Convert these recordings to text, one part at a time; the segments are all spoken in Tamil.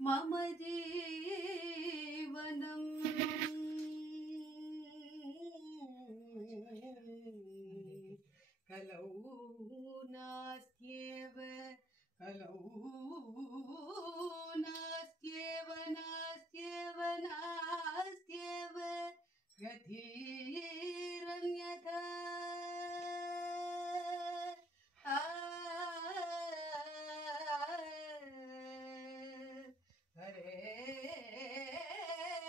मम जीवनम् कलौ नास्त्येव कलौ नास्त्येव नास्त्येव नास्त्येव गतिरन्यथा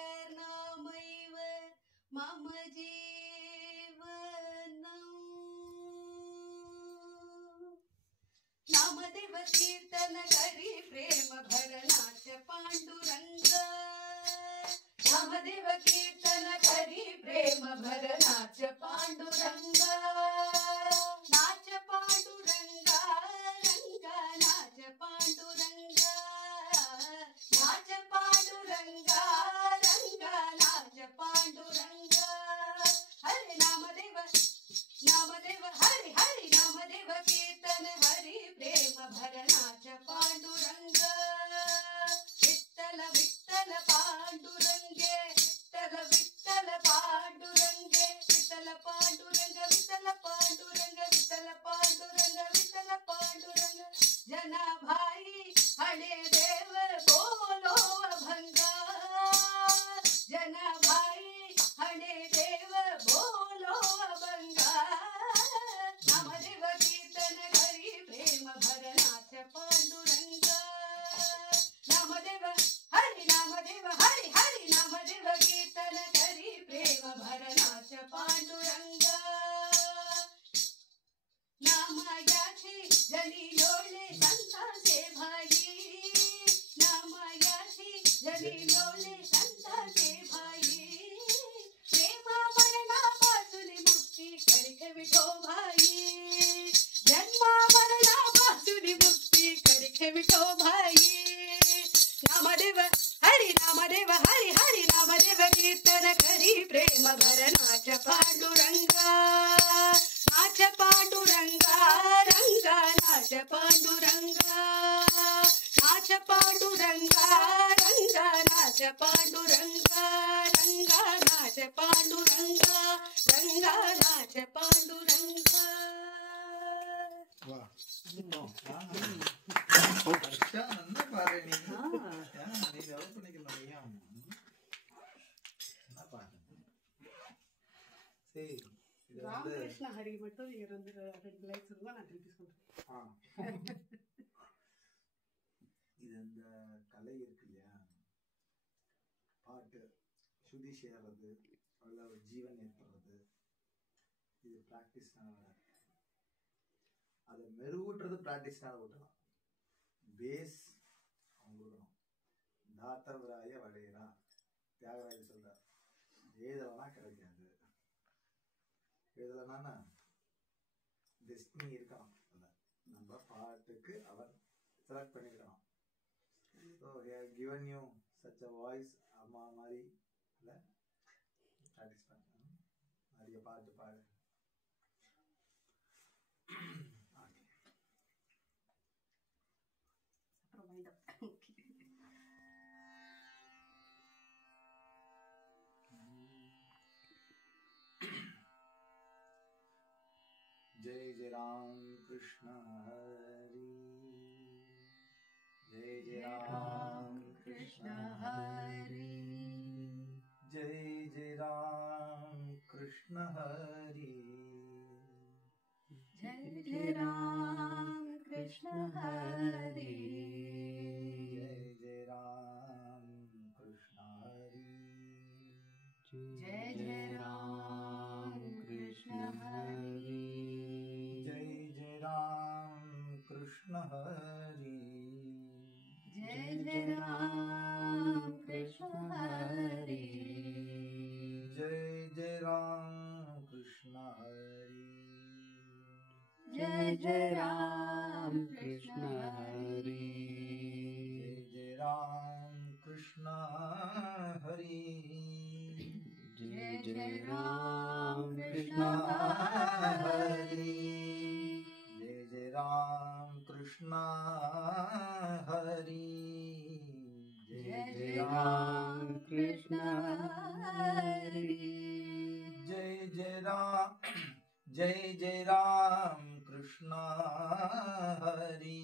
हरेर्नामैव मम जीवनम् नामदेव कीर्तन करी प्रेम भरनाच पांडुरंग नामदेव कीर्तन करी प्रेम भरनाच पांडुरंग नाच पांडुरंगा रंगा नाच पांडुरंगा नाच पांडुरंगा रंगा नाच पांडुरंगा हरे नामदेव नामदेव हरि हरि नामदेव कीर्तन हरि प्रेम भरनाच पांडुरंग विठ्ठल विठ्ठल पांडुरंगे विठ्ठल विठ्ठल पांडुरंगे विठ्ठल पांडुरंग विठ्ठल पांडुरंग विठ्ठल पांडुरंग विठ्ठल पांडुरंग जना भाई हणे देव बोलो अभंगा जना भाई हणे देव बोलो अभंगा नामदेव कीर्तन करी प्रेम भरनाच पांडुरंग नामदेव हरि हरि नामदेव कीर्तन करी प्रेम भरनाच पांडुरंग नामायाची जनी लोळे संतांचे भाई नामायाची जनी लोळे संतांचे भाई प्रेमा मरणापासून मुक्ती करी विठो भाई जन्मा मरणापासून मुक्ती करी विठो भाई नामदेव हरि हरि नामदेव कीर्तन करी प्रेम भरनाच पांडुरंगा नाच पांडुरंगा रंगा नाच पांडुरंगा नाच पांडुरंगा रंगा नाच पांडुरंगा रंगा नाच पांडुरंगा रंगा नाच पांडुरंगा ராமகிருஷ்ண ஹரி மட்டும் நீங்க ரெண்டு லைக்ஸ் இருந்தா நான் திருப்பி சொல்றேன். இது இந்த கலை இருக்கு இல்லையா, பாட்டு சுதி சேர்றது அதில் ஒரு ஜீவன் ஏற்படுறது, இது ப்ராக்டிஸ்னால வராது. அதை மெருகூட்டுறது ப்ராக்டிஸ்னால ஊட்டலாம். பேஸ் அவங்க கொடுக்கணும். தாத்தவராய வடையரா தியாகராஜர் சொல்றார், எழுதலைன்னா கிடைக்காது. எழுதலைன்னா டெஸ்டினி இருக்கலாம். இல்லை, நம்ம பாட்டுக்கு அவன் செலக்ட் பண்ணிக்கலாம். So given you such a voice, அம்மா மாதிரி இல்லை ப்ராக்டிஸ் பண்ணணும். நிறைய பாட்டு பாடு. जय जय राम कृष्ण हरि, जय जय राम कृष्ण हरि, जय जय राम कृष्ण हरि, जय जय राम कृष्ण हरि, जय जय राम कृष्ण हरि, जय जय राम कृष्ण हरि, जय जय राम कृष्ण हरि, जय जय राम कृष्ण हरि, जय जय राम कृष्ण हरि, जय जय राम कृष्ण हरि, जय जय राम कृष्ण हरि, जय जय राम कृष्ण हरि, जय जय राम कृष्ण हरि, जय जय राम कृष्ण हरि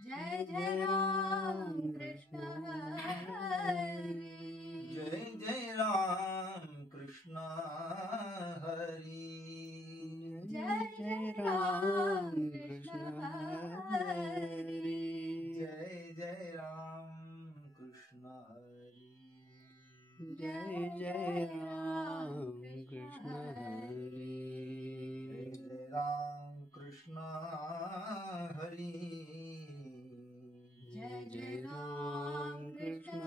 जय जय राम कृष्ण हरि जय जय राम कृष्ण हरि जय जय राम कृष्ण हरि जय जय राम कृष्ण हरि जय जय राम कृष्ण हरि जय जय राम कृष्ण हरि जय जय राम कृष्ण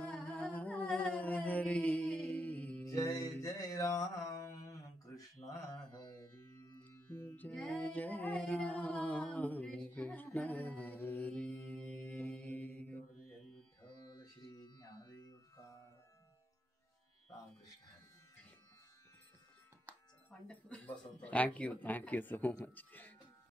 हरि जय जय राम कृष्ण हरि जय जय राम कृष्ण हरि हरि विठ्ठल श्री ज्ञानदेव तुकाराम रामकृष्ण हरि Wonderful. ತುಂಬಾ ಸಂತೋಷ Thank you so much.